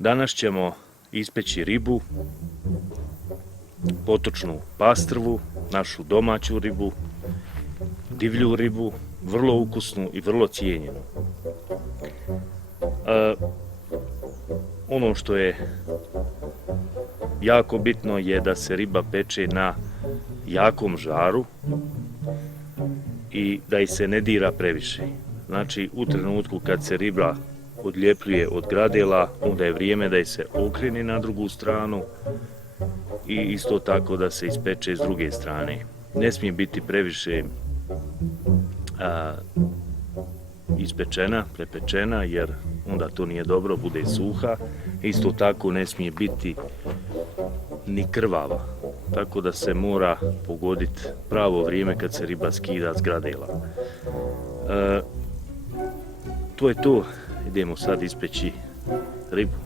Danas ćemo ispeći ribu, potočnu pastrvu, našu domaću ribu, divlju ribu, vrlo ukusnu i vrlo cijenjenu. Ono što je jako bitno je da se riba peče na jakom žaru i da ih se ne dira previše. Znači, u trenutku kad se riba odljepljuje od gradela, onda je vrijeme da ih se okrene na drugu stranu i isto tako da se ispeče s druge strane. Ne smije biti previše ispečena, prepečena, jer onda to nije dobro, bude suha. Isto tako ne smije biti ni krvava, tako da se mora pogoditi pravo vrijeme kad se riba skida s gradela. To je to, idemo sad ispeći ribu.